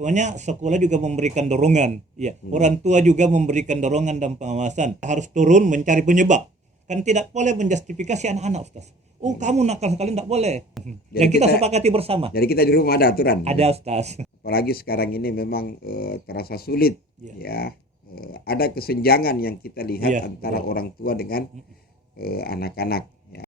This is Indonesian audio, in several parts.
Pokoknya sekolah juga memberikan dorongan, ya. Orang tua juga memberikan dorongan dan pengawasan. Harus turun mencari penyebab. Kan tidak boleh menjustifikasi anak-anak, Ustaz. Oh, kamu nakal sekali, tidak boleh. Dan kita sepakati bersama. Jadi kita di rumah ada aturan. Ada, Ustaz. Apalagi sekarang ini memang terasa sulit, ya. Ada kesenjangan yang kita lihat antara orang tua dengan anak-anak. Ya.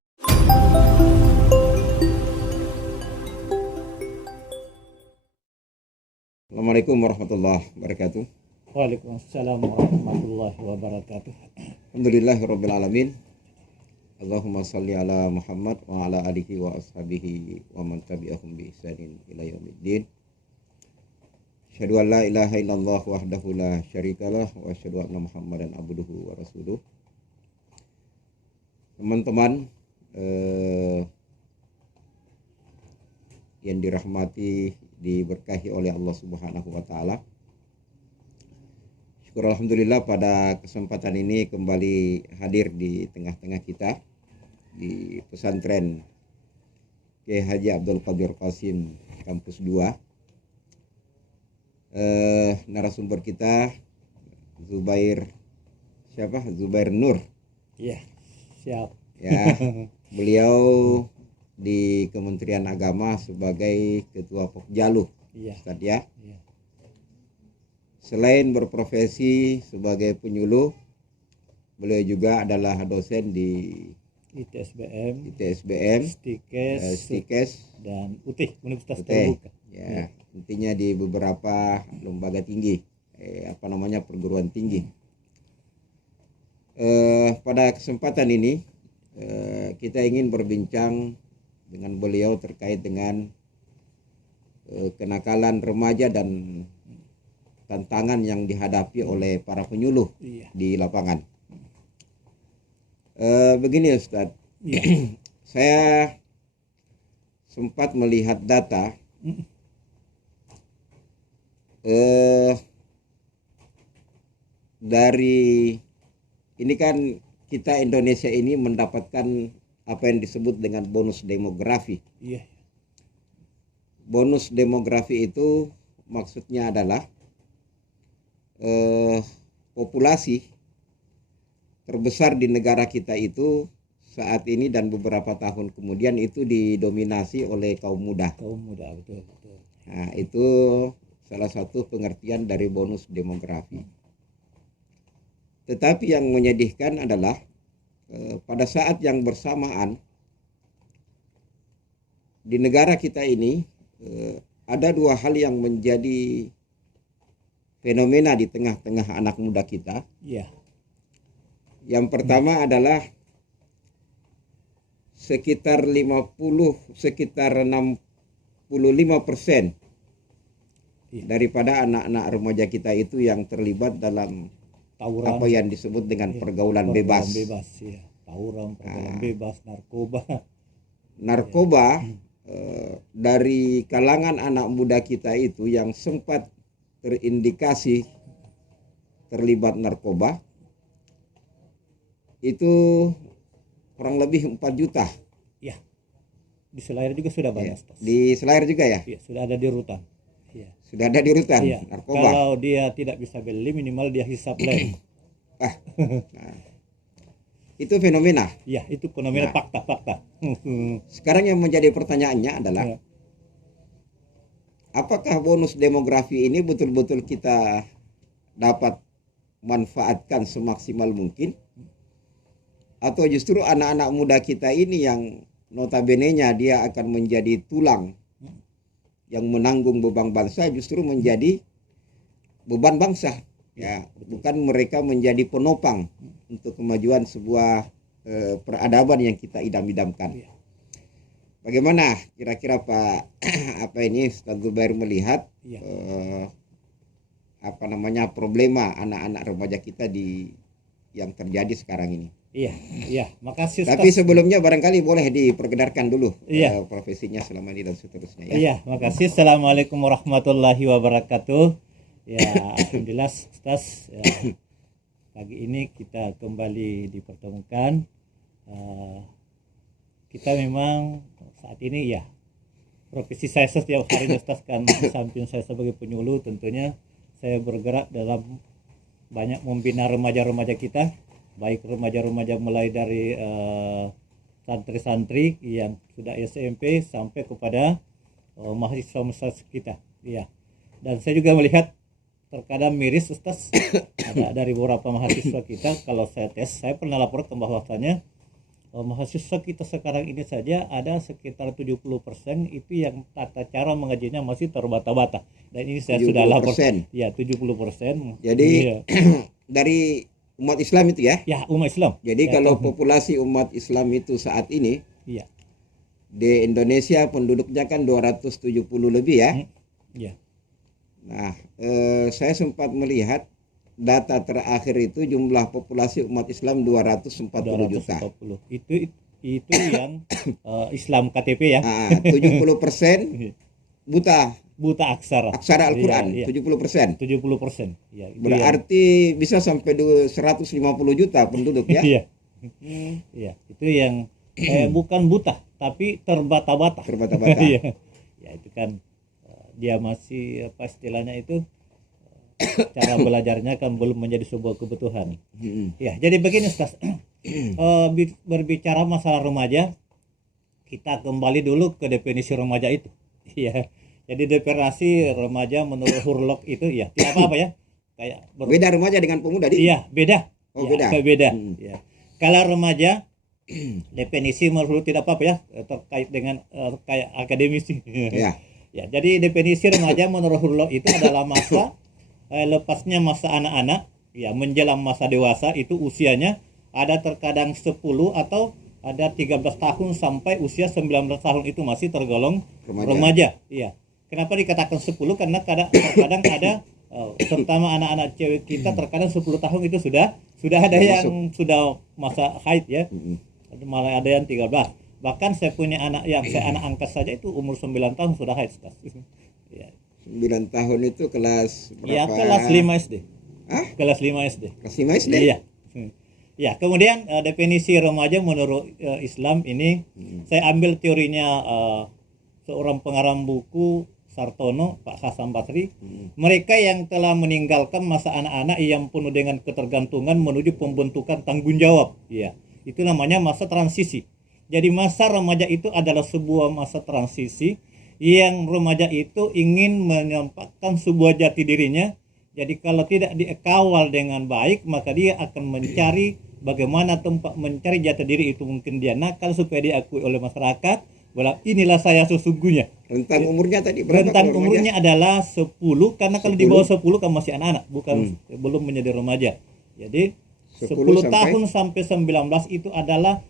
Assalamualaikum warahmatullahi wabarakatuh. Waalaikumsalam warahmatullahi wabarakatuh. Alhamdulillahirabbil alamin. Allahumma shalli ala Muhammad wa ala alihi wa ashabihi wa man tabi'ahum bi ihsanin ila yaumiddin. Asyhadu an la ilaha illallah wahdahu la syarikalah wa asyhadu anna Muhammadan abduhu wa rasuluh. Teman-teman yang dirahmati, diberkahi oleh Allah Subhanahu wa taala. Syukur alhamdulillah pada kesempatan ini kembali hadir di tengah-tengah kita di pesantren Kiai Haji Abdul Qadir Qasim Kampus 2. Narasumber kita Zubair Nur. Iya, siap. Ya, beliau di Kementerian Agama sebagai Ketua Pokjalu, Ustaz ya. Iya. Selain berprofesi sebagai penyuluh, beliau juga adalah dosen di ITSBM, Stikes, dan UTI, Universitas Terbuka. Ya, intinya di beberapa lembaga tinggi, perguruan tinggi. Pada kesempatan ini kita ingin berbincang dengan beliau terkait dengan kenakalan remaja dan tantangan yang dihadapi oleh para penyuluh di lapangan. Begini Ustadz, saya sempat melihat data dari ini kan kita Indonesia ini mendapatkan apa yang disebut dengan bonus demografi. Iya. Bonus demografi itu maksudnya adalah populasi terbesar di negara kita itu saat ini dan beberapa tahun kemudian itu didominasi oleh kaum muda. Kaum muda, betul. Nah, itu salah satu pengertian dari bonus demografi. Tetapi yang menyedihkan adalah pada saat yang bersamaan di negara kita ini ada dua hal yang menjadi fenomena di tengah-tengah anak muda kita. Iya. Yang pertama adalah sekitar 65% daripada anak-anak remaja kita itu yang terlibat dalam tawuran, apa yang disebut dengan pergaulan bebas. Ya. Tawuran, pergaulan bebas, narkoba. Dari kalangan anak muda kita itu yang sempat terindikasi terlibat narkoba itu kurang lebih 4 juta. Ya. Di Selayar juga sudah banyak. Ya. Di Selayar juga ya? Ya, sudah ada di rutan. Ya. Sudah ada di rutan narkoba. Kalau dia tidak bisa beli minimal dia hisap lem. Itu fenomena. Ya, itu fenomena fakta. Sekarang yang menjadi pertanyaannya adalah apakah bonus demografi ini betul-betul kita dapat manfaatkan semaksimal mungkin, atau justru anak-anak muda kita ini yang notabene-nya dia akan menjadi tulang yang menanggung beban bangsa justru menjadi beban bangsa, ya, bukan mereka menjadi penopang untuk kemajuan sebuah peradaban yang kita idam-idamkan. Bagaimana kira-kira Pak Ustaz Zubair melihat problema anak-anak remaja kita yang terjadi sekarang ini? Iya, makasih. Tapi sebelumnya barangkali boleh diperkenalkan dulu profesinya selama ini dan seterusnya. Iya, makasih. Assalamualaikum warahmatullahi wabarakatuh. Ya, alhamdulillah Ustaz. Ya, pagi ini kita kembali dipertemukan. Kita memang saat ini profesi saya setiap hari Ustaz kan samping saya sebagai penyuluh tentunya saya bergerak dalam banyak membina remaja-remaja kita, baik remaja-remaja mulai dari santri-santri yang sudah SMP sampai kepada mahasiswa-mahasiswa kita. Iya. Dan saya juga melihat terkadang miris Ustaz ada dari beberapa mahasiswa kita kalau saya tes, saya pernah laporkan bahwasanya mahasiswa kita sekarang ini saja ada sekitar 70% itu yang tata cara mengajinya masih terbata-bata. Dan ini saya sudah lapor. Ya, 70%. Jadi iya. Dari umat Islam itu ya? Ya, umat Islam. Jadi ya, kalau populasi umat Islam itu saat ini iya. Di Indonesia penduduknya kan 270 lebih ya. Iya. Nah, saya sempat melihat data terakhir itu jumlah populasi umat Islam 240 juta. Itu yang Islam KTP ya. 70% buta aksara. Aksara Al-Qur'an, iya. 70%. 70%. Ya, berarti bisa sampai 150 juta penduduk ya. Iya. Iya, itu yang bukan buta tapi terbata-bata. Iya. Ya, itu kan dia masih apa istilahnya itu cara belajarnya kan belum menjadi sebuah kebutuhan. Ya, jadi begini Ustaz. Berbicara masalah remaja, kita kembali dulu ke definisi remaja itu. Ya. Jadi definisi remaja menurut Hurlok itu ya tidak apa-apa ya. Kayak beda remaja dengan pemuda di? Iya, beda. Oh, ya, beda. Beda. Ya. Kalau remaja definisi menurut tidak apa-apa ya terkait dengan kayak akademisi. Ya. Ya, jadi definisi remaja menurut Hurlok itu adalah masa lepasnya masa anak-anak ya menjelang masa dewasa itu usianya ada terkadang 10 atau ada 13 tahun sampai usia 19 tahun itu masih tergolong remaja. Iya. Kenapa dikatakan 10? Karena kadang ada terutama anak-anak cewek kita terkadang 10 tahun itu sudah ada yang masuk. Sudah masa haid ya. Malah ada yang 13. Bahkan saya punya anak yang saya anak angkat saja itu umur 9 tahun sudah haid. Ya. 9 tahun itu kelas berapa? Ya, kelas 5 SD. Hah? Kelas 5 SD. Kelas 5 SD? Iya. Ya, kemudian definisi remaja menurut Islam ini saya ambil teorinya seorang pengarang buku Sartono, Pak Hasan Basri. Mereka yang telah meninggalkan masa anak-anak yang penuh dengan ketergantungan menuju pembentukan tanggung jawab. Iya. Itu namanya masa transisi. Jadi masa remaja itu adalah sebuah masa transisi yang remaja itu ingin menyampaikan sebuah jati dirinya. Jadi kalau tidak dikawal dengan baik, maka dia akan mencari bagaimana tempat mencari jati diri itu. Mungkin dia nakal supaya diakui oleh masyarakat. Bahwa inilah saya sesungguhnya. Rentang umurnya tadi berapa? Rentang umurnya adalah 10, karena kalau 10? Di bawah 10 kan masih anak-anak, bukan belum menjadi remaja. Jadi 10 tahun sampai 19 itu adalah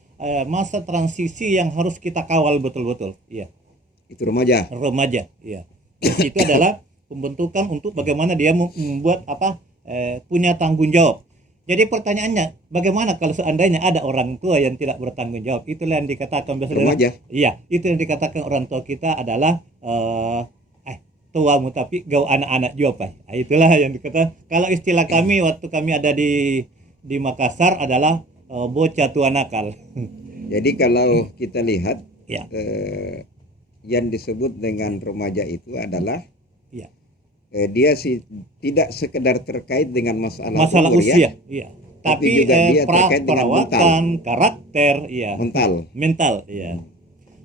masa transisi yang harus kita kawal betul-betul. Iya. Itu remaja. Remaja, iya. Itu adalah pembentukan untuk bagaimana dia membuat punya tanggung jawab. Jadi pertanyaannya, bagaimana kalau seandainya ada orang tua yang tidak bertanggung jawab? Itulah yang dikatakan remaja. Iya, itu yang dikatakan orang tua kita adalah tuamu tapi gau anak-anak juga, Pak. Itulah yang dikatakan. Kalau istilah kami waktu kami ada di Makassar adalah bocah tua nakal. Jadi kalau kita lihat ya. Yang disebut dengan remaja itu adalah ya. Dia tidak sekedar terkait dengan masalah umur, usia, ya. Tapi juga dia terkait dengan perawatan, karakter, ya. Mental, ya.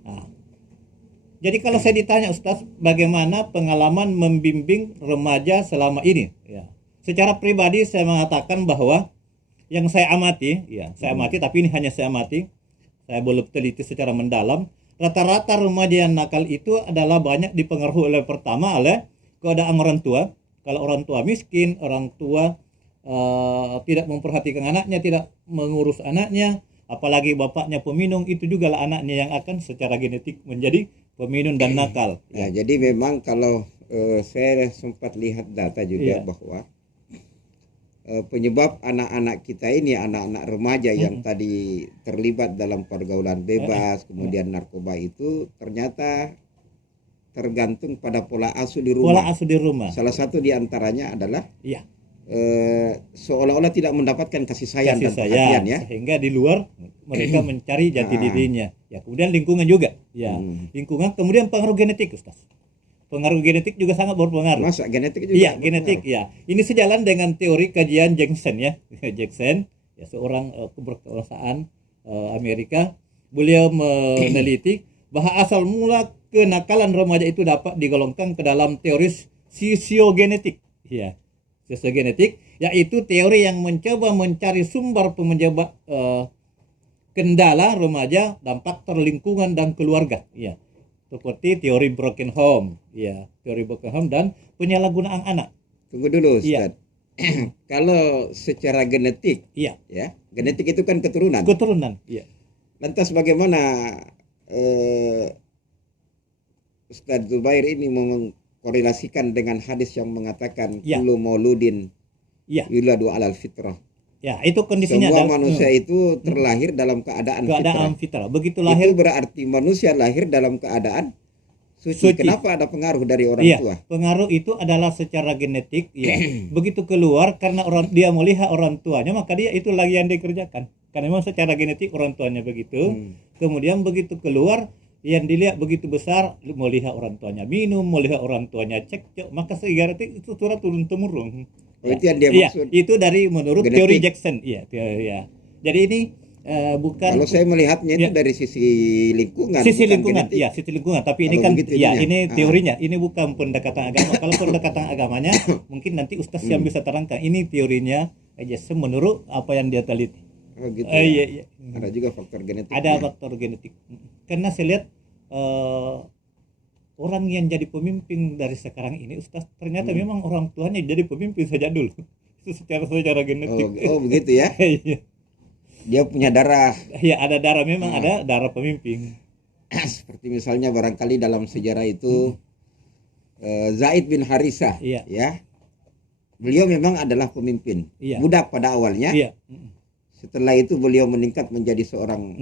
Nah. Jadi kalau saya ditanya Ustaz, bagaimana pengalaman membimbing remaja selama ini? Ya. Secara pribadi saya mengatakan bahwa yang saya amati, tapi ini hanya saya amati, saya belum teliti secara mendalam. Rata-rata remaja yang nakal itu adalah banyak dipengaruhi oleh keadaan orang tua. Kalau orang tua miskin, orang tua tidak memperhatikan anaknya, tidak mengurus anaknya, apalagi bapaknya peminum, itu juga lah anaknya yang akan secara genetik menjadi peminum dan nakal. Ya, jadi memang kalau saya sempat lihat data juga bahwa penyebab anak-anak kita ini, anak-anak remaja yang tadi terlibat dalam pergaulan bebas, kemudian narkoba itu ternyata tergantung pada pola asuh di rumah. Pola asuh di rumah. Salah satu di antaranya adalah seolah-olah tidak mendapatkan kasih sayang kasih dan perhatian sayang, ya. sehingga di luar mereka mencari jati Ah. dirinya. Ya, kemudian lingkungan juga. Ya, lingkungan, kemudian pengaruh genetik, Ustaz. Pengaruh genetik juga sangat berpengaruh. Masa genetik juga Iya, genetik berpengaruh? ya. Ini sejalan dengan teori kajian Jackson ya. Jackson ya seorang keberkeluargaan Amerika. Beliau meneliti bahwa asal mula kenakalan remaja itu dapat digolongkan ke dalam teori sosiogenetik. Ya, sosiogenetik yaitu teori yang mencoba mencari sumber penyebab kendala remaja dan faktor lingkungan dan keluarga. Ya, seperti teori broken home, ya, teori broken home dan penyalahgunaan anak. Tunggu dulu, Iya. Ustaz. Kalau secara genetik, Iya, ya, genetik itu kan keturunan. keturunan. Iya. Lantas bagaimana Ustaz Zubair ini mengkorelasikan dengan hadis yang mengatakan Ya. kullu mauludin Iya. yuladu alal fitrah. Ya, itu kondisinya Semua adalah manusia itu terlahir dalam keadaan keadaan fitrah. fitrah. Begitu Itu lahir berarti manusia lahir dalam keadaan suci. suci. Kenapa ada pengaruh dari orang Iya, tua? pengaruh itu adalah secara genetik, ya. Begitu keluar karena dia melihat orang tuanya, maka dia itu lagi yang dikerjakan. Karena memang secara genetik orang tuanya begitu. Kemudian begitu keluar, yang dilihat begitu besar, melihat orang tuanya minum, melihat orang tuanya cekcok, maka sehingga itu turun temurun. Oh, itu yang dia Iya, maksud. itu dari menurut Genetik. teori Jackson. Iya, ya. Jadi ini bukan Kalau saya melihatnya itu Ya. dari sisi lingkungan, sisi bukan lingkungan, genetik. ya sisi lingkungan. Tapi ini Kalau kan, begitu ya ininya. ini teorinya. Ini bukan pendekatan agama. Kalau pendekatan agamanya, mungkin nanti Ustaz yang bisa terangkan. Ini teorinya Jackson menurut apa yang dia teliti. Oh, gitu Iya, ya. iya. Ada juga faktor genetik. Ada faktor genetik. Karena saya lihat orang yang jadi pemimpin dari sekarang ini, Ustaz, ternyata memang orang tuanya jadi pemimpin sejak dulu. Itu secara genetik. Oh, begitu ya. Iya. Dia punya darah. Ya, ada darah, memang ada darah pemimpin. Seperti misalnya barangkali dalam sejarah itu Zaid bin Harisah, Iya. ya. Beliau memang adalah pemimpin. Iya. Budak pada awalnya. Iya. Setelah itu beliau meningkat menjadi seorang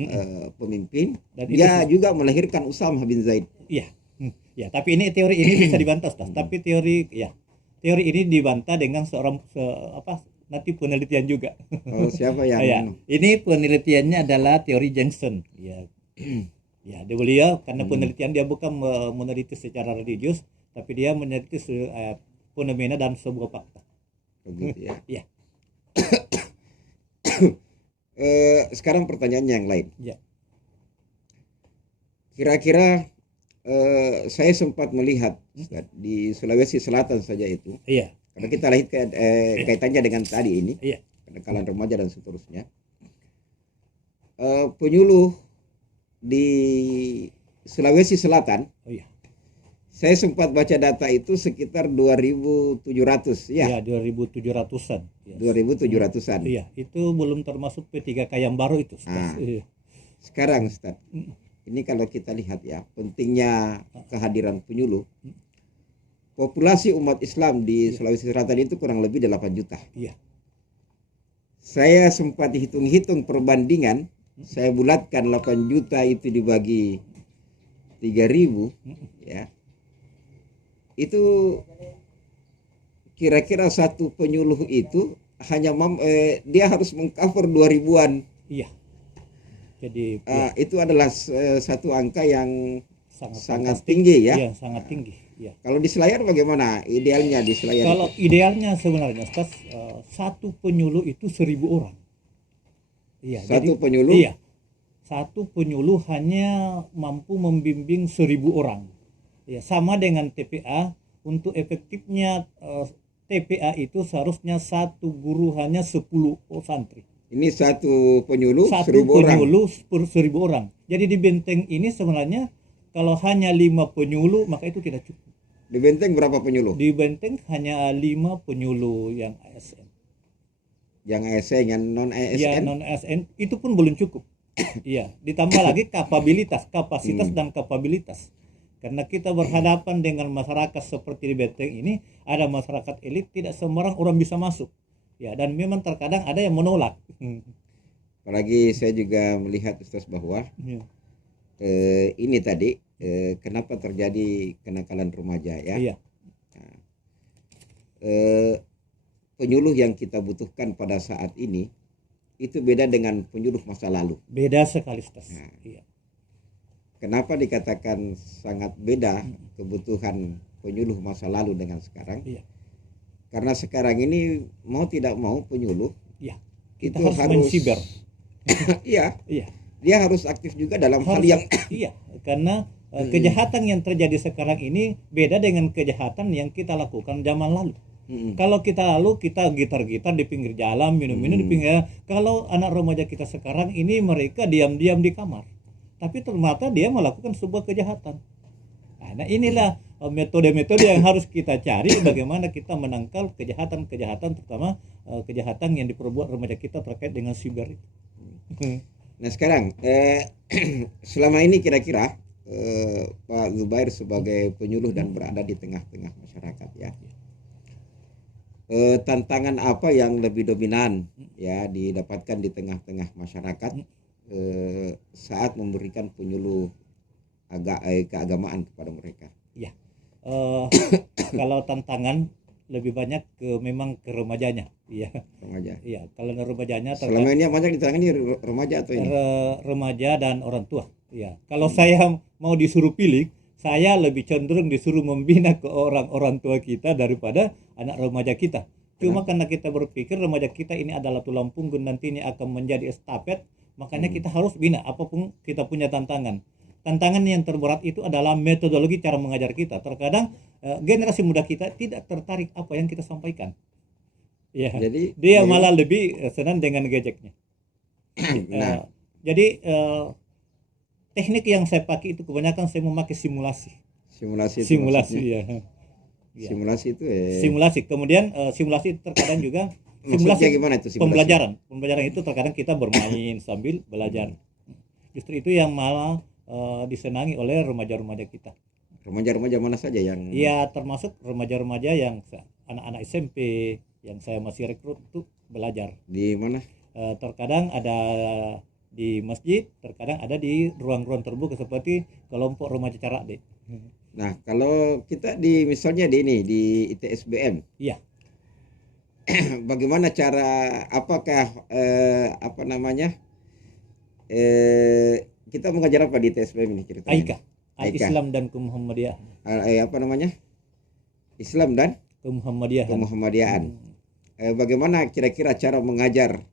pemimpin. Dan Dia juga melahirkan Usamah bin Zaid. Iya. Ya, tapi ini teori ini bisa dibantah, Ustaz. Tapi teori ini dibantah dengan nanti penelitian juga. Oh, siapa yang Ya, ini penelitiannya adalah teori Jackson. Ya. Ya, beliau karena penelitian dia bukan meneliti secara religius, tapi dia meneliti fenomena dan sebuah fakta. begitu ya. Iya. Sekarang pertanyaannya yang lain. Ya. Kira-kira saya sempat melihat Ustaz, di Sulawesi Selatan saja itu. Iya. Karena kita lihat kaitannya dengan tadi ini. Iya. Kenakalan remaja dan seterusnya. Penyuluh di Sulawesi Selatan. Oh iya. Saya sempat baca data itu sekitar 2.700 ya. Ya, 2.700-an. Ya. 2.700-an. Iya, itu belum termasuk P3K yang baru itu, Ustaz. Iya. Sekarang Ustaz, ini kalau kita lihat ya, pentingnya kehadiran penyuluh. Populasi umat Islam di Sulawesi Selatan itu kurang lebih 8 juta. Iya. Saya sempat hitung-hitung perbandingan, saya bulatkan 8 juta itu dibagi 3.000 ya. Itu kira-kira satu penyuluh itu hanya dia harus mengcover 2.000-an. Iya. Jadi Itu adalah satu angka yang sangat fantastik. tinggi ya. Iya, sangat tinggi. Iya. Kalau di Selayar bagaimana idealnya di Selayar? Kalau idealnya sebenarnya, Ustaz, satu penyuluh itu 1.000 orang. Iya. Satu penyuluh? Iya. Satu penyuluh hanya mampu membimbing 1.000 orang. Ya, sama dengan TPA. Untuk efektifnya TPA itu seharusnya satu guru hanya 10 santri. Ini satu penyuluh Satu 1.000 orang. penyuluh 1.000 orang. Jadi di benteng ini sebenarnya kalau hanya 5 penyuluh maka itu tidak cukup. Di Benteng berapa penyuluh? Di benteng hanya 5 penyuluh yang ASN. Yang ASN, yang non ASN? Ya, non ASN itu pun belum cukup. Iya, ditambah lagi kapasitas dan kapabilitas. Karena kita berhadapan dengan masyarakat seperti di Benteng ini, ada masyarakat elit, tidak sembarang orang bisa masuk. Ya, dan memang terkadang ada yang menolak. Apalagi saya juga melihat Ustaz bahwa Ya. ini tadi kenapa terjadi kenakalan remaja ya? Iya. penyuluh yang kita butuhkan pada saat ini itu beda dengan penyuluh masa lalu. Beda sekali, Ustaz. Nah. Iya. Kenapa dikatakan sangat beda kebutuhan penyuluh masa lalu dengan sekarang? Iya. Karena sekarang ini mau tidak mau penyuluh Iya. itu Kita harus mensiber. Iya, Iya. dia harus aktif juga dalam hal Harus, yang iya, karena kejahatan yang terjadi sekarang ini beda dengan kejahatan yang kita lakukan zaman lalu. Kalau kita lalu kita gitar-gitar di pinggir jalan, minum-minum di pinggir jalan. Kalau anak remaja kita sekarang ini mereka diam-diam di kamar. Tapi ternyata dia melakukan sebuah kejahatan. Nah, inilah metode-metode yang harus kita cari bagaimana kita menangkal kejahatan-kejahatan, terutama kejahatan yang diperbuat remaja kita terkait dengan siber itu. Nah sekarang selama ini kira-kira Pak Zubair sebagai penyuluh dan berada di tengah-tengah masyarakat ya, tantangan apa yang lebih dominan ya didapatkan di tengah-tengah masyarakat saat memberikan penyuluh keagamaan kepada mereka? Ya, kalau tantangan lebih banyak memang ke remajanya, iya. Remaja. Iya, kalau remajanya Selama ini yang banyak ditangani remaja atau ini? Remaja dan orang tua. Iya. Kalau saya mau disuruh pilih, saya lebih cenderung disuruh membina ke orang tua kita daripada anak remaja kita. Cuma karena kita berpikir remaja kita ini adalah tulang punggung, nantinya akan menjadi estafet, makanya kita harus bina apapun kita punya tantangan. Tantangan yang terberat itu adalah metodologi cara mengajar kita. Terkadang generasi muda kita tidak tertarik apa yang kita sampaikan. Ya, Jadi dia malah lebih senang dengan gadgetnya. nah, Jadi teknik yang saya pakai itu kebanyakan saya memakai simulasi. simulasi Ya. Simulasi itu Simulasi. Kemudian simulasi terkadang juga maksudnya gimana itu simulasi? Pembelajaran itu terkadang kita bermain sambil belajar. Justru itu yang malah disenangi oleh remaja-remaja kita. Remaja-remaja mana saja yang? Iya, termasuk remaja-remaja yang anak-anak SMP yang saya masih rekrut untuk belajar. Di mana? Terkadang ada di masjid, terkadang ada di ruang-ruang terbuka seperti kelompok remaja Carakde. Nah, kalau kita misalnya di ITSBM. Iya. Bagaimana cara, apakah kita mengajar apa di ITSBM ini ceritanya? AIKA. Islam dan Kemuhammadiyah. Islam dan Kemuhammadiyaan. Bagaimana kira-kira cara mengajar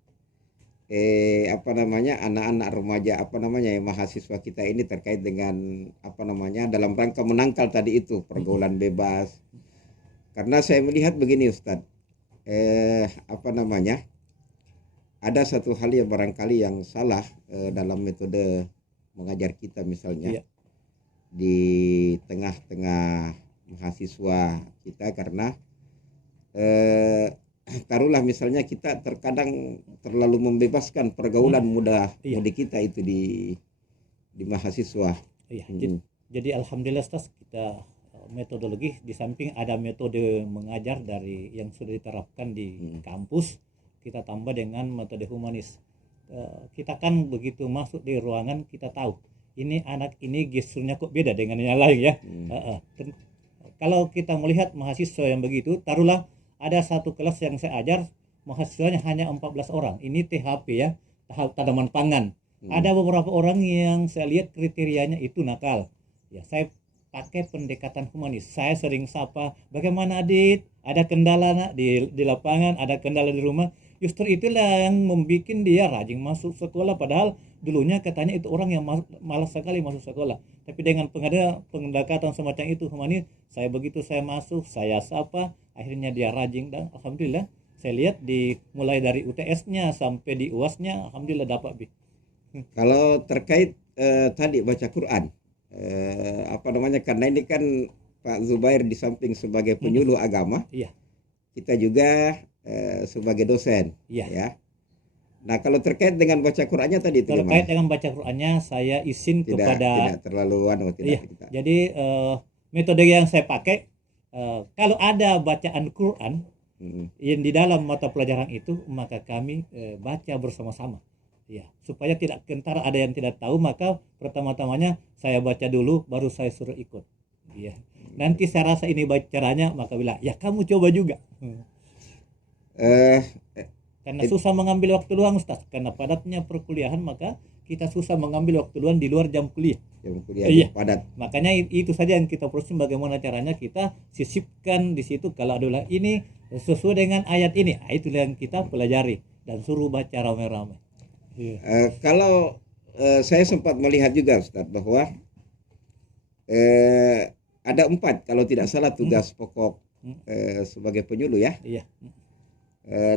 anak-anak remaja mahasiswa kita ini terkait dengan dalam rangka menangkal tadi itu pergaulan bebas? Karena saya melihat begini Ustadz, ada satu hal yang barangkali yang salah dalam metode mengajar kita misalnya di tengah-tengah mahasiswa kita, karena taruhlah misalnya kita terkadang terlalu membebaskan pergaulan mudi kita itu di mahasiswa. Iya. Jadi alhamdulillah Ustaz, kita metodologi di samping ada metode mengajar dari yang sudah diterapkan di kampus, kita tambah dengan metode humanis. Kita kan begitu masuk di ruangan kita tahu ini anak ini gesturnya kok beda dengan yang lain ya. Kalau kita melihat mahasiswa yang begitu, taruhlah ada satu kelas yang saya ajar mahasiswanya hanya 14 orang. Ini THP ya, tahap tanaman pangan. Ada beberapa orang yang saya lihat kriterianya itu nakal. Ya, saya pakai pendekatan humanis. Saya sering sapa, bagaimana Adit? Ada kendala nak di lapangan, ada kendala di rumah. Justru itulah yang membuat dia rajin masuk sekolah, padahal dulunya katanya itu orang yang malas sekali masuk sekolah. Tapi dengan pendekatan semacam itu humanis, saya masuk, saya sapa, akhirnya dia rajin, dan alhamdulillah saya lihat mulai dari UTS-nya sampai di UAS-nya alhamdulillah dapat. Kalau terkait tadi baca Quran, karena ini kan Pak Zubair di samping sebagai penyuluh agama, kita juga sebagai dosen, ya. Nah, kalau terkait dengan baca Qurannya tadi itu terkait dengan baca Qurannya saya izin kepada tidak terlalu kita. Jadi metode yang saya pakai, kalau ada bacaan Quran yang di dalam mata pelajaran itu, maka kami baca bersama-sama. Ya, supaya tidak kentara ada yang tidak tahu, maka pertama-tamanya saya baca dulu baru saya suruh ikut. Ya. Nanti saya rasa ini caranya, maka bilang, "Ya kamu coba juga." Eh, Karena susah mengambil waktu luang Ustaz, karena padatnya perkuliahan maka kita susah mengambil waktu luang di luar jam kuliah. jam kuliah Iya. padat. Makanya itu saja yang kita proses, bagaimana caranya kita sisipkan di situ kalau adalah ini sesuai dengan ayat ini. Itu yang kita pelajari dan suruh baca rame-rame. Iya. Kalau saya sempat melihat juga Ustaz bahwa ada 4 kalau tidak salah tugas pokok sebagai penyuluh ya. Iya.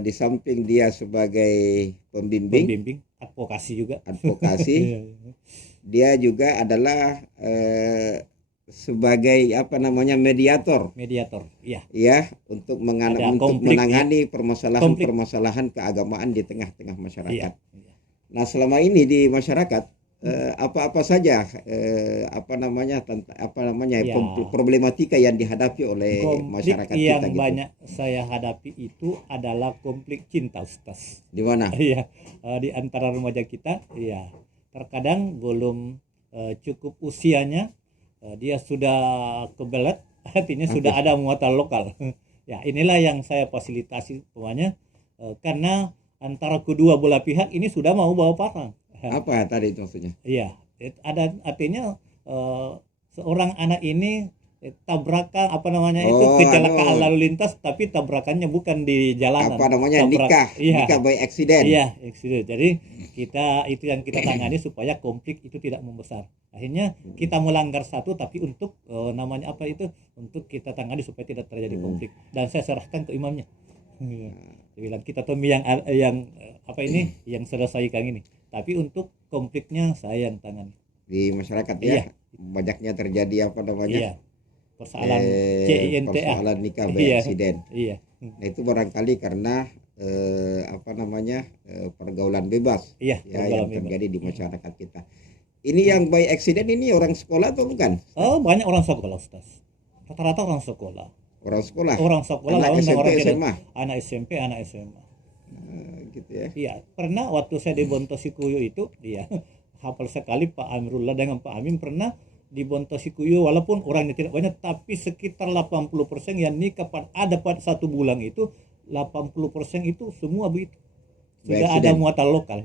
Di samping dia sebagai pembimbing, Pembimbing, advokasi juga. advokasi, Iya. dia juga adalah sebagai apa namanya mediator, Mediator. Iya. ya, untuk Ada untuk konflik, menangani Konflik. permasalahan-permasalahan keagamaan di tengah-tengah Iya. masyarakat. Nah, selama ini di masyarakat apa-apa saja apa namanya Ya. problematika yang dihadapi oleh Konflik masyarakat yang kita gitu. banyak saya hadapi itu adalah konflik cinta Ustaz. Di mana? Iya, di antara remaja kita, iya. Terkadang belum cukup usianya, dia sudah kebelet, artinya sudah ada muatan lokal. Ya, inilah yang saya fasilitasi semuanya, karena antara kedua belah pihak ini sudah mau bawa parang. Apa tadi itu maksudnya? Iya, ada artinya seorang anak ini tabrakan apa namanya itu kecelakaan lalu lintas, tapi tabrakannya bukan di jalanan. Apa namanya nikah by accident. Iya, accident. Jadi itu yang kita tangani supaya konflik itu tidak membesar. Akhirnya kita melanggar satu, tapi untuk namanya apa itu untuk kita tangani supaya tidak terjadi konflik. Dan saya serahkan ke imamnya. Dia bilang kita tuh yang apa ini yang selesaikan ini. Tapi untuk konfliknya saya yang tangani. Di masyarakat ya. Iya. Banyaknya terjadi apa namanya? Iya. Persoalan CINTA. Persoalan nikah by Iya. accident. Iya. Nah, itu barangkali karena apa namanya? Pergaulan bebas Iya, ya pergaulan yang bebas. terjadi di masyarakat kita. Ini yang by accident ini orang sekolah atau bukan? Oh, banyak orang sekolah, Ustaz. Rata-rata orang sekolah. Orang sekolah. Orang sekolah Anak lawan SMP, orang SMA. anak SMP, anak SMA. Gitu ya. Iya, pernah waktu saya di Bontosikuyu itu, dia hafal sekali Pak Amirullah dengan Pak Amin pernah di Bontosikuyu, walaupun orangnya tidak banyak, tapi sekitar 80% yang nikah ada pada 1 bulan itu, 80% itu semua begitu. Sudah ada muatan lokal.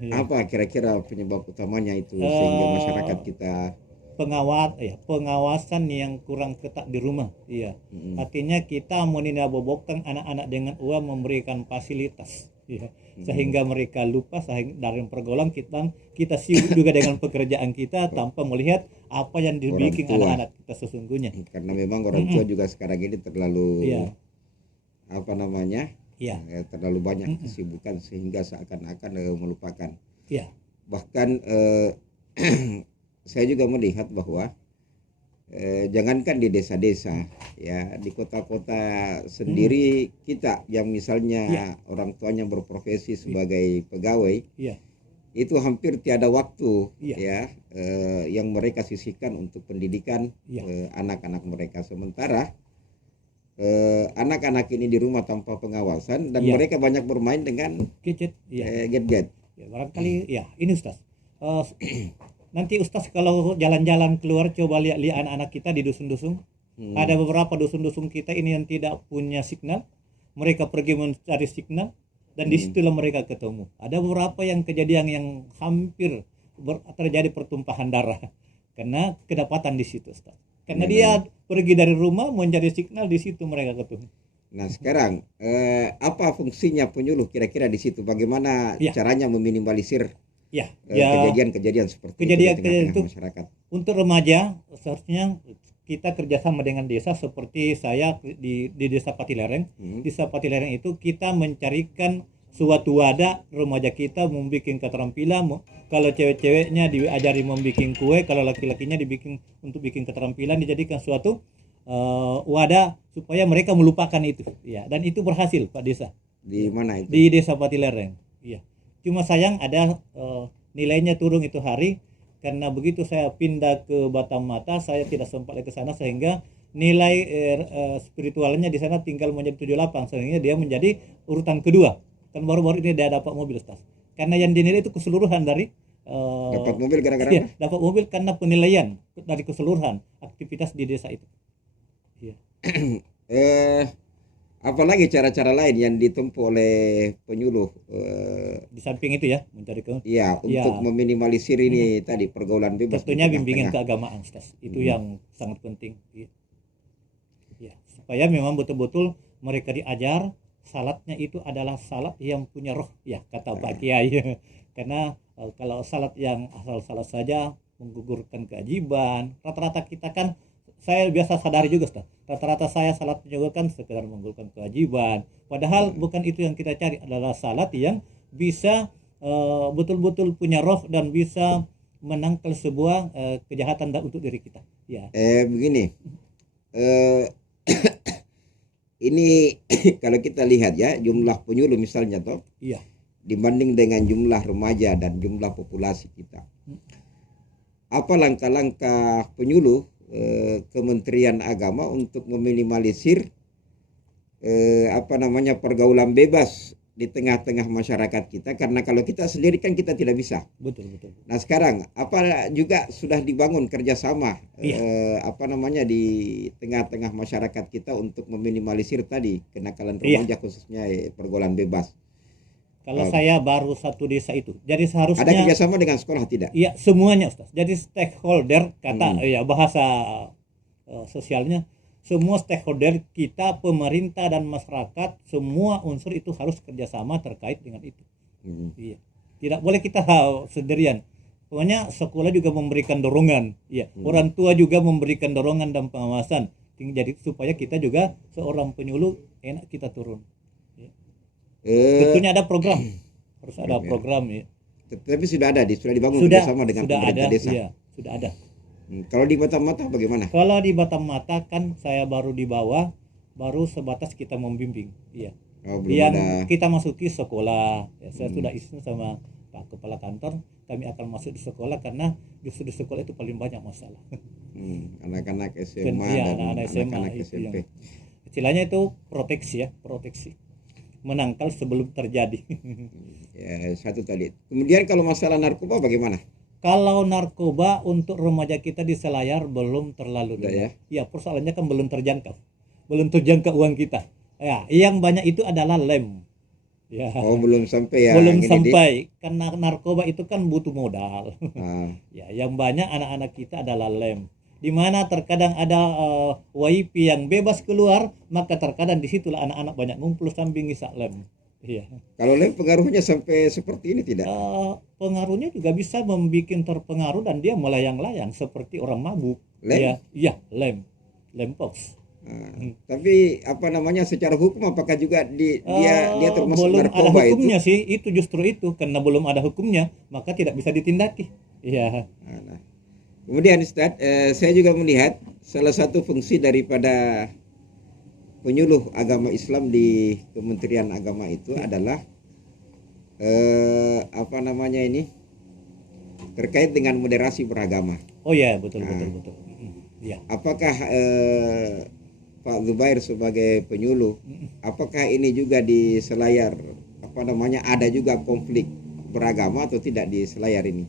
Iya. Apa kira-kira penyebab utamanya itu sehingga masyarakat kita pengawasan yang kurang ketat di rumah. Iya. Artinya kita menindakbobokkan anak-anak dengan uang, memberikan fasilitas. Iya. Sehingga mereka lupa dari pergaulan kita sibuk juga dengan pekerjaan kita tanpa melihat apa yang dibikin anak-anak kita sesungguhnya. Karena memang orang tua juga sekarang ini terlalu Iya. apa namanya? Iya. Terlalu banyak kesibukan sehingga seakan-akan melupakan. Iya. Bahkan saya juga melihat bahwa jangankan di desa-desa ya, di kota-kota sendiri kita yang misalnya orang tuanya berprofesi sebagai pegawai, itu hampir tiada waktu ya yang mereka sisihkan untuk pendidikan anak-anak mereka. Sementara anak-anak ini di rumah tanpa pengawasan dan mereka banyak bermain dengan gadget. Gadget. Ya, barangkali ini Ustaz. Nanti Ustaz kalau jalan-jalan keluar coba lihat anak-anak kita di dusun-dusun. Ada beberapa dusun-dusun kita ini yang tidak punya signal. Mereka pergi mencari signal dan disitulah mereka ketemu. Ada beberapa yang kejadian yang hampir terjadi pertumpahan darah karena kedapatan di situ Ustaz. Karena dia pergi dari rumah mencari signal, di situ mereka ketemu. Nah sekarang apa fungsinya penyuluh kira-kira di situ? Bagaimana caranya meminimalisir kejadian-kejadian seperti itu di tengah-tengah masyarakat? Untuk remaja seharusnya kita kerjasama dengan desa, seperti saya di desa Patilereng. Di desa Patilereng itu kita mencarikan suatu wadah remaja kita membuat keterampilan. Kalau cewek-ceweknya diajari membuat kue, kalau laki-lakinya dibikin untuk bikin keterampilan, dijadikan suatu wadah supaya mereka melupakan itu. Ya, dan itu berhasil Pak Desa. Di mana itu? Di desa Patilereng. Iya. Cuma sayang ada nilainya turun itu hari, karena begitu saya pindah ke Batam Mata saya tidak sempat ke sana, sehingga nilai spiritualnya di sana tinggal menjadi 78, sehingga dia menjadi urutan kedua. Kan baru-baru ini dia dapat mobil Ustaz. Karena yang dinilai itu keseluruhan dari dapat mobil gara-gara apa? Dapat mobil karena penilaian dari keseluruhan aktivitas di desa itu. Iya. Apalagi cara-cara lain yang ditempuh oleh penyuluh Di samping itu ya, mencari ke ya ya, untuk meminimalisir ini tadi pergaulan bebas di tentunya bimbingan tengah-tengah. keagamaan, Ustaz. Itu Mm. yang sangat penting. Iya. Ya, supaya memang betul-betul mereka diajar salatnya itu adalah salat yang punya roh, ya kata Pak Kiai. Karena kalau salat yang asal salat saja menggugurkan kewajiban, rata-rata kita kan, saya biasa sadari juga, Ustaz. Rata-rata saya salat juga kan sekedar menggugurkan kewajiban. Padahal bukan itu yang kita cari, adalah salat yang bisa betul-betul punya roh dan bisa menangkal sebuah kejahatan untuk diri kita. Ya, Begini, eh, ini kalau kita lihat ya jumlah penyuluh misalnya toh iya. dibanding dengan jumlah remaja dan jumlah populasi kita. Apa langkah-langkah penyuluh Kementerian Agama untuk meminimalisir pergaulan bebas di tengah-tengah masyarakat kita, karena kalau kita sendiri kan kita tidak bisa. Betul, betul. Nah sekarang apa juga sudah dibangun kerjasama Iya. di tengah-tengah masyarakat kita untuk meminimalisir tadi kenakalan Iya. remaja khususnya pergaulan bebas. Kalau saya baru satu desa itu, jadi Ada seharusnya kerjasama dengan sekolah tidak? ya semuanya, Ustaz. Jadi stakeholder kata ya bahasa sosialnya, semua stakeholder kita, pemerintah dan masyarakat, semua unsur itu harus kerjasama terkait dengan itu. Iya. Tidak boleh kita sendirian. Pokoknya sekolah juga memberikan dorongan, ya. Orang tua juga memberikan dorongan dan pengawasan. Jadi supaya kita juga seorang penyuluh enak kita turun. Ya. Tentunya ada program, harus ada program ya. Tapi sudah ada, sudah dibangun Sudah, kerjasama dengan sudah pemerintah ada, desa. iya, sudah ada. Kalau di Batam-Mata bagaimana? Kalau di Batam-Mata kan saya baru di bawah, baru sebatas kita membimbing, iya. Oh, belum Yang ada. kita masuki sekolah, ya, saya sudah isu sama Pak Kepala Kantor, kami akan masuk di sekolah karena justru di sekolah itu paling banyak masalah. Anak-anak SMA Iya, dan anak-anak SMA anak-anak itu SMP. yang istilahnya itu proteksi ya, proteksi. Menangkal sebelum terjadi. Ya, satu tadi. Kemudian kalau masalah narkoba bagaimana? Kalau narkoba untuk remaja kita di Selayar belum terlalu Sudah dengar. ya? Ya, persoalannya kan belum terjangkau. Belum terjangkau uang kita. Ya, yang banyak itu adalah lem. Ya. Oh, belum sampai ya. Belum Ini sampai, karena narkoba itu kan butuh modal. Ah, Ya, yang banyak anak-anak kita adalah lem. Di mana terkadang ada WiFi yang bebas keluar, maka terkadang disitulah anak-anak banyak ngumpul sambil ngisap lem. Iya. kalau lem pengaruhnya sampai seperti ini tidak? Pengaruhnya juga bisa membuat terpengaruh dan dia melayang-layang seperti orang mabuk. Lem? Iya, iya, lem pox. Tapi secara hukum apakah juga dia termasuk Belum ada narkoba itu? hukumnya sih, itu justru itu karena belum ada hukumnya, maka tidak bisa ditindaki. Iya. Nah. Kemudian Ustaz, saya juga melihat salah satu fungsi daripada penyuluh agama Islam di Kementerian Agama itu adalah terkait dengan moderasi beragama. Oh ya, betul. Iya. Apakah Pak Zubair sebagai penyuluh, apakah ini juga di Selayar ada juga konflik beragama atau tidak di Selayar ini?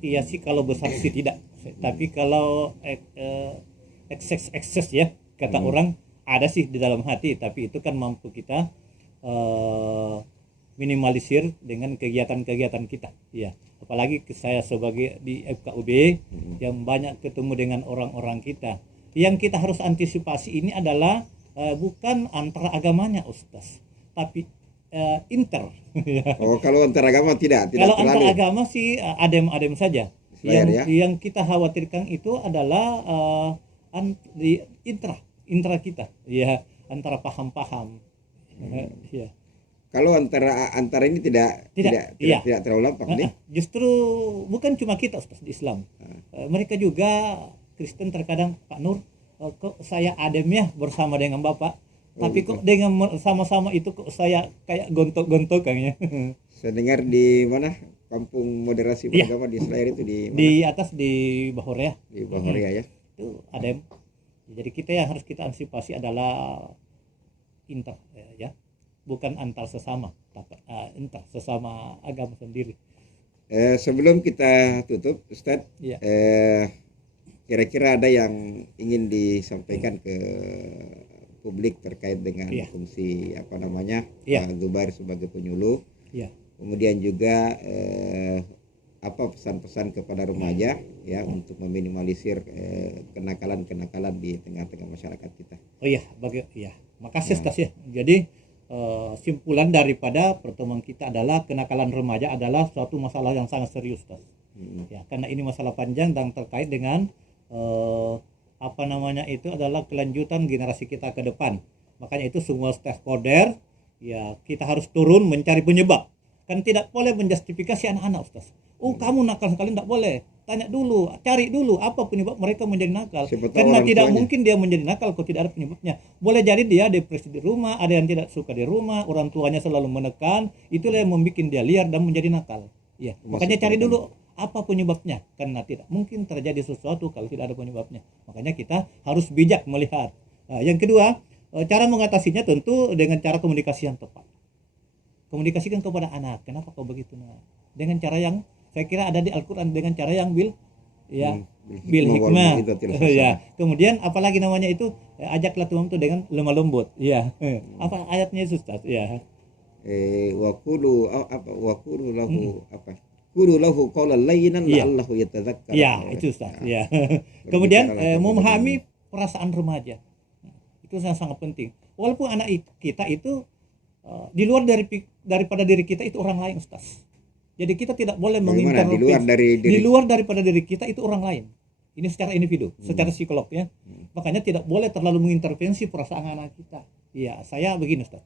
Iya sih, kalau besar sih tidak. Tapi kalau ekses ya kata orang ada sih di dalam hati, tapi itu kan mampu kita minimalisir dengan kegiatan-kegiatan kita. Ya, apalagi saya sebagai di FKUB yang banyak ketemu dengan orang-orang kita. Yang kita harus antisipasi ini adalah bukan antara agamanya, Ustaz, tapi inter. Oh, kalau antar agama tidak Kalau terlalu. antar agama sih adem-adem saja. Selayar, Yang kita khawatirkan itu adalah di intra kita, ya, antara paham-paham. Ya. Kalau antara ini tidak terlalu lampak nih. Justru bukan cuma kita, Ustaz, di Islam. Mereka juga Kristen terkadang, Pak Nur, kok saya adem ya bersama dengan Bapak. Tapi kok dengan sama-sama itu kok saya kayak gontok-gontokan ya. Saya dengar di mana kampung moderasi beragama di Selayar itu di mana? Di atas di Bahoria. Di Bahoria ya. Itu adem. Jadi kita yang harus kita antisipasi adalah inter ya. Bukan antar sesama, tapi inter sesama agama sendiri. Sebelum kita tutup, Ustadz, Ya. Kira-kira ada yang ingin disampaikan ke publik terkait dengan Iya. fungsi apa namanya Iya. Pak Zubair sebagai penyuluh. Iya. Kemudian juga apa pesan-pesan kepada remaja ya untuk meminimalisir kenakalan-kenakalan di tengah-tengah masyarakat kita. Oh iya, makasih Stas ya. Jadi simpulan daripada pertemuan kita adalah kenakalan remaja adalah suatu masalah yang sangat serius, Stas. Ya, karena ini masalah panjang dan terkait dengan apa namanya itu adalah kelanjutan generasi kita ke depan. Makanya itu semua stakeholder ya kita harus turun mencari penyebab. Kan tidak boleh menjustifikasi anak-anak, Ustaz. Oh, kamu nakal sekali, tidak boleh. Tanya dulu, cari dulu apa penyebab mereka menjadi nakal. Karena tidak mungkin dia menjadi nakal kalau tidak ada penyebabnya. Boleh jadi dia depresi di rumah, ada yang tidak suka di rumah, orang tuanya selalu menekan, itulah yang membuat dia liar dan menjadi nakal. Ya, makanya cari dulu apa penyebabnya, karena tidak mungkin terjadi sesuatu kalau tidak ada penyebabnya. Makanya kita harus bijak melihat. Nah, yang kedua, cara mengatasinya tentu dengan cara komunikasi yang tepat. Komunikasikan kepada anak, kenapa kau begitu nak? Dengan cara yang saya kira ada di Al-Quran, dengan cara yang bil hikmah. Ya. Kemudian apalagi namanya itu ajaklah Tuhan itu dengan lemah lembut. Ya. Apa ayatnya Ustaz? Ya. Waqulu lahu apa? Qulu lahu qawlan layyinan la'allahu yatadzakkar. Ya, itu Ustaz. Ya. Kemudian memahami perasaan remaja. Itu sangat penting. Walaupun anak kita itu di luar daripada diri kita itu orang lain, Ustaz. Jadi kita tidak boleh mengintervensi di luar daripada diri kita itu orang lain. Ini secara individu, secara psikolog ya. Makanya tidak boleh terlalu mengintervensi perasaan anak kita. Iya, saya begini Ustaz.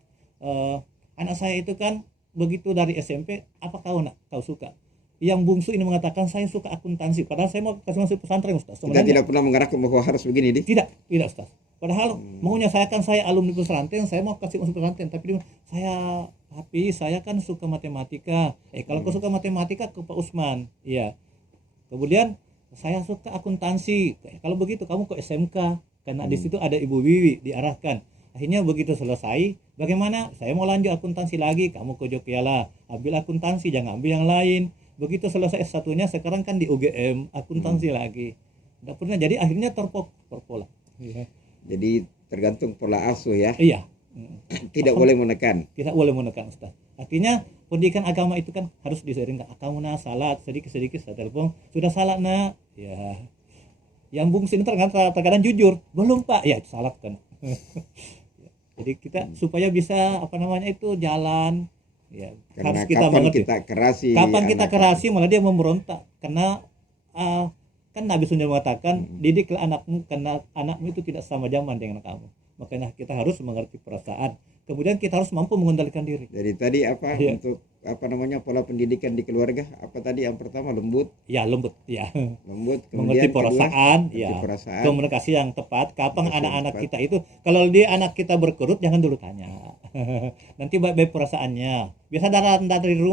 Anak saya itu kan begitu dari SMP, apa kau suka? Yang bungsu ini mengatakan saya suka akuntansi, padahal saya mau kasih masuk pesantren Ustaz. Kita tidak pernah mengarahkan bahwa harus begini, Tidak Ustaz. Padahal maunya saya kan saya alumni pesantren, saya mau kasih masuk pesantren, tapi saya kan suka matematika. Kalau kau suka matematika ke Pak Usman. Iya. Kemudian saya suka akuntansi. Kalau begitu kamu ke SMK, karena di situ ada Ibu Wiwi diarahkan. Akhirnya begitu selesai, bagaimana? Saya mau lanjut akuntansi lagi, kamu ke Jogja lah. Ambil akuntansi, jangan ambil yang lain. Begitu selesai S1-nya, sekarang kan di UGM akuntansi lagi. Tidak pernah, jadi akhirnya terpola. Iya. Jadi tergantung pola asuh ya. Iya. Tidak boleh menekan. Tidak boleh menekan Ustaz. Artinya pendidikan agama itu kan harus diseringkan. Kamu nak salat sedikit-sedikit saya telepon, sudah salat nak? Ya. Yang bungsu ini terkadang jujur, belum Pak. Ya, salat kan. Jadi kita supaya bisa apa namanya itu jalan ya karena harus kita mengerti. Kapan kita kerasi malah dia memberontak karena kan Nabi sudah mengatakan didiklah anakmu karena anakmu itu tidak sama zaman dengan kamu. Makanya kita harus mengerti perasaan. Kemudian kita harus mampu mengendalikan diri. Jadi tadi untuk apa namanya pola pendidikan di keluarga? Apa tadi yang pertama lembut? Ya lembut, ya. Lembut. Mengerti perasaan, perasaan. Komunikasi yang tepat. Kapan anak-anak kita itu, kalau dia anak kita berkerut jangan dulu tanya. Nanti baik-baik perasaannya. Biasa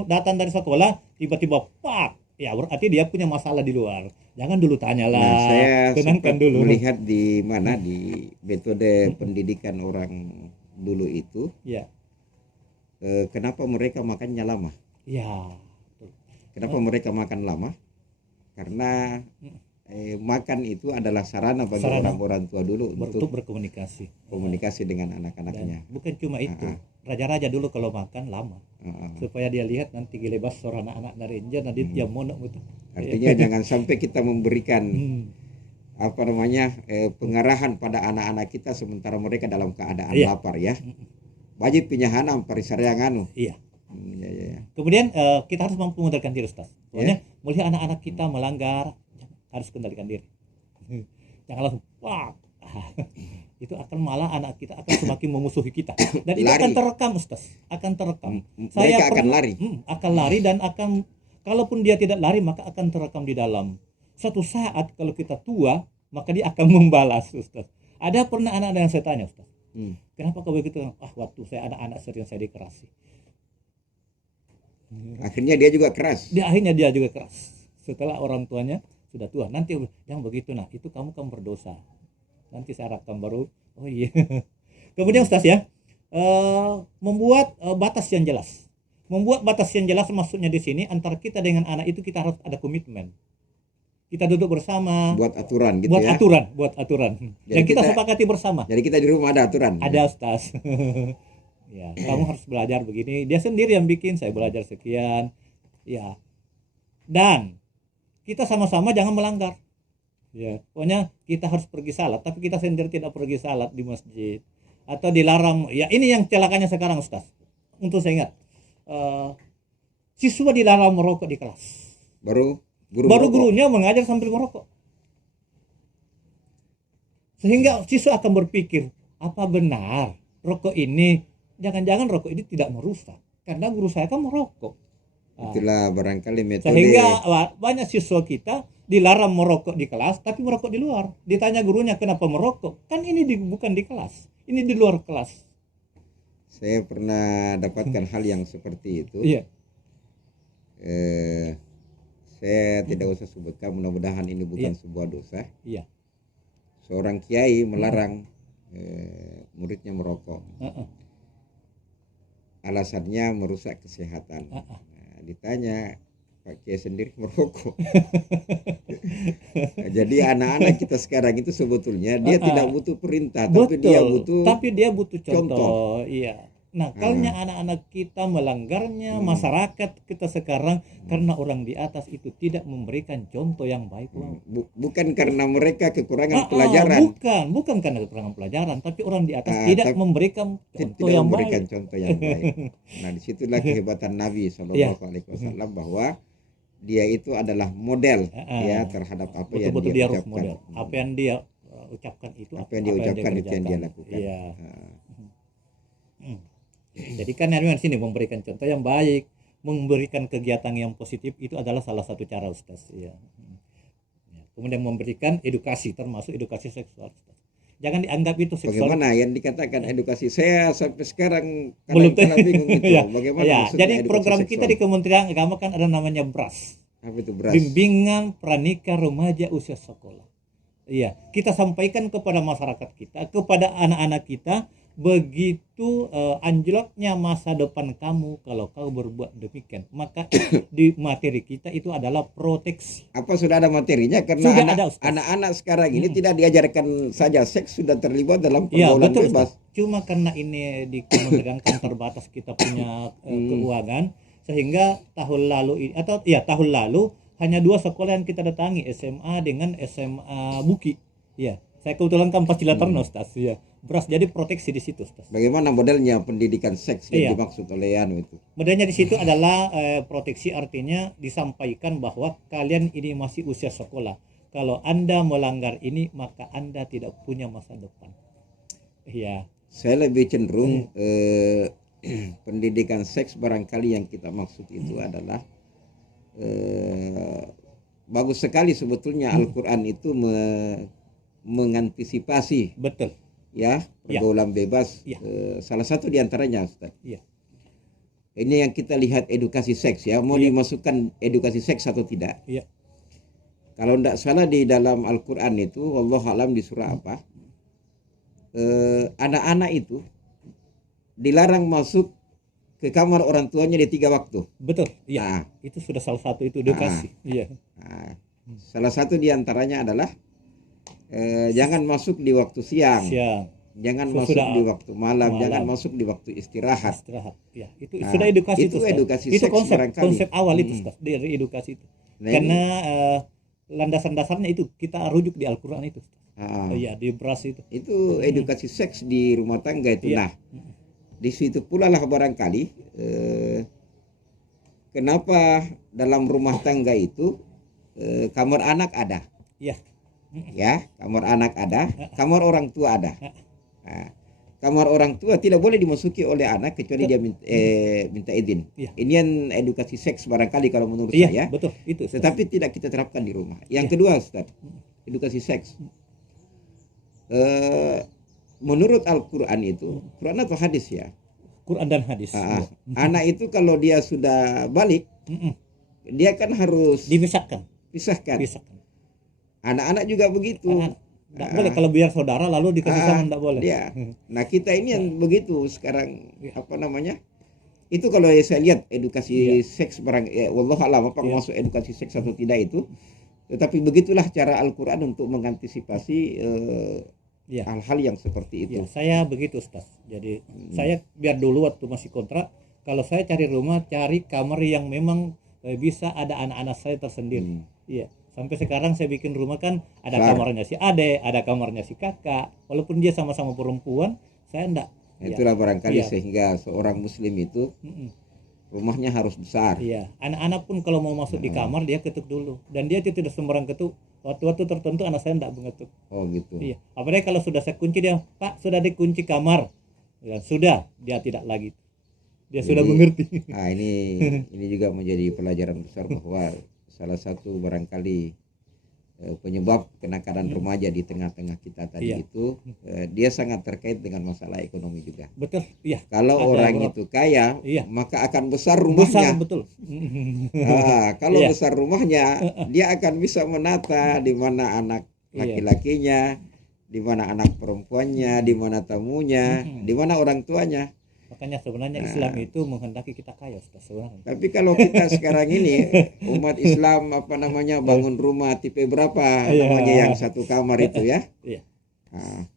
datang dari sekolah tiba-tiba pak. Ya berarti dia punya masalah di luar. Jangan dulu tanyalah. Nah, saya tenangkan dulu. Melihat di mana di metode pendidikan orang dulu itu. Ya. Kenapa mereka makannya lama? Ya. Kenapa mereka makan lama? Karena makan itu adalah sarana bagi orang-orang tua dulu untuk komunikasi dengan anak-anaknya. Dan bukan cuma itu. Raja-raja dulu kalau makan lama. Supaya dia lihat nanti gilebas seorang anak dari India nanti dia monok gitu. Artinya jangan sampai kita memberikan apa namanya pengarahan pada anak-anak kita sementara mereka dalam keadaan lapar ya. Wajib pinyahanam parisaryangan. Iya. Kemudian kita harus mampu mengendalikan diri Ustaz. Pokoknya melihat anak-anak kita melanggar harus kendalikan diri. Jangan langsung wah. Itu akan malah anak kita akan semakin memusuhi kita. Dan itu akan terekam Ustaz. Akan terekam. Mereka akan lari. Akan lari dan akan kalaupun dia tidak lari maka akan terekam di dalam. Suatu saat kalau kita tua maka dia akan membalas Ustaz. Ada pernah anak-anak yang saya tanya Ustaz. Kenapa kau begitu? Waktu saya anak-anak sering saya dikerasi. Akhirnya dia juga keras. Akhirnya dia juga keras. Setelah orang tuanya sudah tua. Nanti yang begitu itu kamu berdosa. Nanti saya rekam baru. Oh iya. Kemudian Ustaz ya, membuat batas yang jelas. Membuat batas yang jelas maksudnya di sini antara kita dengan anak itu kita harus ada komitmen. Kita duduk bersama, buat aturan gitu buat ya. aturan. Jadi Dan kita kita- sepakati bersama. Jadi kita di rumah ada aturan. Ada Ustaz. Ya, kamu harus belajar begini. Dia sendiri yang bikin, saya belajar sekian. Ya. Dan kita sama-sama jangan melanggar. Ya, pokoknya kita harus pergi salat, tapi kita sendiri tidak pergi salat di masjid atau dilarang. Ya, ini yang celakanya sekarang, Ustaz. Untuk saya ingat, siswa dilarang merokok di kelas. Baru Baru gurunya mengajar sambil merokok. Sehingga siswa akan berpikir, apa benar rokok ini, jangan-jangan rokok ini tidak merusak, karena guru saya kan merokok. itulah barangkali metode. Sehingga banyak siswa kita dilarang merokok di kelas, tapi merokok di luar. Ditanya gurunya kenapa merokok, kan ini bukan di kelas, ini di luar kelas. Saya pernah dapatkan hal yang seperti itu. Iya. Saya tidak usah sebutkan, mudah-mudahan ini bukan sebuah dosa. Iya. Seorang kiai melarang muridnya merokok. Alasannya merusak kesehatan. Nah, ditanya, Pak Kiai sendiri merokok. Nah, jadi anak-anak kita sekarang itu sebetulnya dia tidak butuh perintah, Betul, tapi dia butuh contoh. Iya. Nakalnya anak-anak kita melanggarnya, masyarakat kita sekarang karena orang di atas itu tidak memberikan contoh yang baik. Bukan karena mereka kekurangan pelajaran. Bukan karena kekurangan pelajaran, tapi orang di atas tidak memberikan contoh yang baik. Contoh yang baik. Nah, disitulah kehebatan Nabi Shallallahu Alaihi Wasallam bahwa dia itu adalah model ya terhadap apa yang dia harus ucapkan. model. Apa yang dia ucapkan itu, apa yang dia ucapkan itu yang dia lakukan. Iya. Jadi kan di sini memberikan contoh yang baik, memberikan kegiatan yang positif itu adalah salah satu cara, Ustaz. Ya. Kemudian memberikan edukasi, termasuk edukasi seksual, Ustaz. Jangan dianggap itu seksual. Bagaimana yang dikatakan edukasi? Saya sampai sekarang belum bingung itu. Bagaimana jadi program kita di Kementerian Agama kan ada namanya BRAS. Apa itu BRAS? Bimbingan Pranikah Remaja Usia Sekolah. Iya, kita sampaikan kepada masyarakat kita, kepada anak-anak kita, begitu anjloknya masa depan kamu kalau kau berbuat demikian, maka di materi kita itu adalah proteksi. Apa sudah ada materinya? Karena anak-anak sekarang ini tidak diajarkan saja seks, sudah terlibat dalam pergaulan bebas. Cuma karena ini di Kementerian kan terbatas kita punya keuangan, sehingga tahun lalu hanya 2 sekolah yang kita datangi, SMA dengan SMA Buki. Ya, saya kebetulan kan fasilitator Ustaz. Ya. BRAS jadi proteksi di situ, Ustaz. Bagaimana modelnya pendidikan seks yang dimaksud oleh itu? Modelnya di situ adalah proteksi, artinya disampaikan bahwa kalian ini masih usia sekolah. Kalau Anda melanggar ini, maka Anda tidak punya masa depan. Iya. Saya lebih cenderung pendidikan seks barangkali yang kita maksud itu adalah bagus sekali sebetulnya Al-Quran itu mengantisipasi. Betul. Ya, pergaulan bebas. Salah satu diantaranya, Ustaz. Ini yang kita lihat edukasi seks ya, mau dimasukkan edukasi seks atau tidak? Kalau tidak salah di dalam Al-Quran itu, wallahu alam di surah apa, anak-anak itu dilarang masuk ke kamar orang tuanya di 3 waktu. Betul. Iya. Itu sudah salah satu itu edukasi. Salah satu diantaranya adalah jangan masuk di waktu siang. Jangan masuk di waktu malam, jangan masuk di waktu istirahat. Ya, itu sudah edukasi itu. Itu konsep awal itu, Ustaz, dari edukasi itu. Karena landasan dasarnya itu kita rujuk di Al-Qur'an itu. Iya, di BRAS itu. Itu edukasi seks di rumah tangga itu. Nah, di situ pula lah barangkali kenapa dalam rumah tangga itu kamar anak ada. Ya, kamar anak ada, kamar orang tua ada. Nah, kamar orang tua tidak boleh dimasuki oleh anak kecuali dia minta izin. Ini yang edukasi seks barangkali kalau menurut saya. Betul, itu. Ustaz. Tetapi tidak kita terapkan di rumah. Yang kedua, Ustaz, edukasi seks. Menurut Al-Quran itu, Quran atau hadis ya? Quran dan hadis. Anak itu kalau dia sudah balik, dia kan harus dipisahkan. Anak-anak juga begitu. Tidak boleh kalau biar saudara lalu dikasih sama, tidak boleh. Ya. Nah, kita ini yang begitu sekarang apa namanya? Itu kalau saya lihat edukasi seks wallahu alam apa masuk edukasi seks atau tidak itu Tetapi begitulah cara Al-Quran untuk mengantisipasi Ya. hal-hal yang seperti itu. Ya, saya begitu Ustaz. Jadi saya biar dulu waktu masih kontrak, kalau saya cari rumah, cari kamar yang memang bisa ada anak-anak saya tersendiri. Iya. Sampai sekarang saya bikin rumah kan ada Besar. kamarnya si ade, ada kamarnya si kakak. Walaupun dia sama-sama perempuan, saya enggak. Itulah barangkali Iya. sehingga seorang muslim itu Mm-mm. rumahnya harus besar. Iya, anak-anak pun kalau mau masuk di kamar dia ketuk dulu, dan dia tidak sembarang ketuk. Waktu-waktu tertentu anak saya tidak mengetuk. Oh gitu. Iya, apalagi kalau sudah saya kunci dia, Pak sudah dikunci kamar, ya sudah dia tidak lagi, dia sudah Jadi, mengerti. Nah ini juga menjadi pelajaran besar bahwa salah satu barangkali penyebab kenakalan remaja di tengah-tengah kita tadi Iya. itu dia sangat terkait dengan masalah ekonomi juga. Betul, iya. Kalau Ada orang beberapa- itu kaya, Iya. maka akan besar Besar rumahnya. betul. Kalau Iya. besar rumahnya, dia akan bisa menata di mana anak Iya. laki-lakinya, di mana anak perempuannya, di mana tamunya, di mana orang tuanya. Makanya sebenarnya Islam itu menghendaki kita kaya, Ustaz, sebenarnya. Tapi kalau kita sekarang ini umat Islam bangun rumah tipe berapa Iya. namanya yang satu kamar itu ya? Iya. Nah,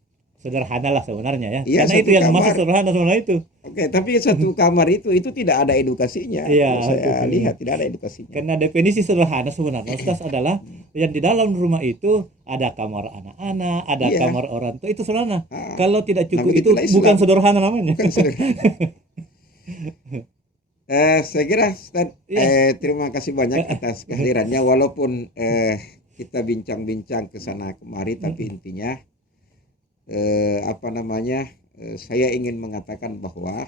Sederhana lah sebenarnya ya. Iya, Karena satu itu yang kamar. masuk sederhana sebenarnya itu. Oke, tapi satu kamar itu tidak ada edukasinya. Iya, Saya betul. lihat tidak ada edukasinya. Karena definisi sederhana sebenarnya Ustaz adalah yang di dalam rumah itu ada kamar anak-anak, ada Iya. kamar orang tua, itu sederhana. Ah, Kalau tidak cukup itu begitulah Islam. bukan sederhana namanya. Bukan sederhana. Saya kira Ustaz, Iya. terima kasih banyak atas kehadirannya. Walaupun kita bincang-bincang ke sana kemari, tapi intinya saya ingin mengatakan bahwa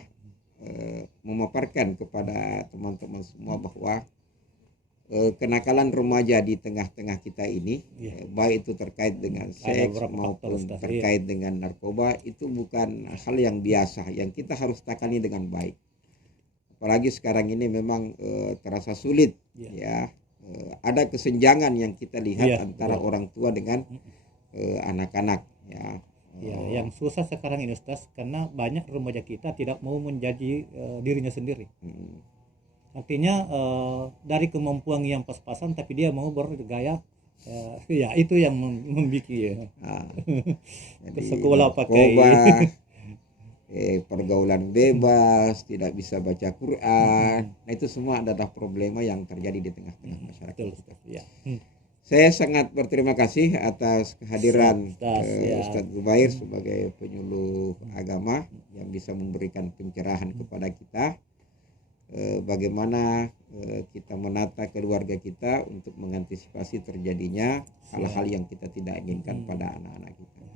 memaparkan kepada teman-teman semua bahwa kenakalan remaja di tengah-tengah kita ini, Iya. baik itu terkait dengan Ada seks beberapa faktor, maupun Ustaz. terkait dengan narkoba, itu bukan hal yang biasa yang kita harus takani dengan baik. Apalagi sekarang ini memang terasa sulit, Iya. ya. Ada kesenjangan yang kita lihat Iya, antara betul. orang tua dengan anak-anak, ya. Ya, yang susah sekarang ini Ustaz, karena banyak remaja kita tidak mau menjadi dirinya sendiri. Hmm. Artinya dari kemampuan yang pas-pasan tapi dia mau bergaya ya itu yang membuat ya. Nah, Ke jadi sekolah pakai narkoba, pergaulan bebas, tidak bisa baca Quran. Nah, itu semua adalah problema yang terjadi di tengah-tengah masyarakat Betul, kita. Ustaz. Ya. Saya sangat berterima kasih atas kehadiran Ustaz, ya. Ustadz Zubair sebagai penyuluh agama yang bisa memberikan pencerahan kepada kita bagaimana kita menata keluarga kita untuk mengantisipasi terjadinya hal-hal yang kita tidak inginkan pada anak-anak kita.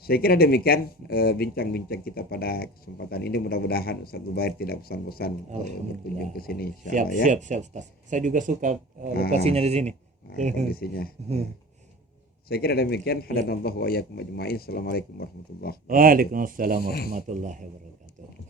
Saya kira demikian bincang-bincang kita pada kesempatan ini. Mudah-mudahan Ustadz Zubair tidak bosan-bosan berkunjung ke sini. Siap, Ya. siap Ustaz. Saya juga suka lokasinya di sini. Kondisinya. Saya kira demikian. Hadanallahu wa iyyakum ajma'in. Assalamualaikum warahmatullahi wabarakatuh. Waalaikumsalam warahmatullahi wabarakatuh.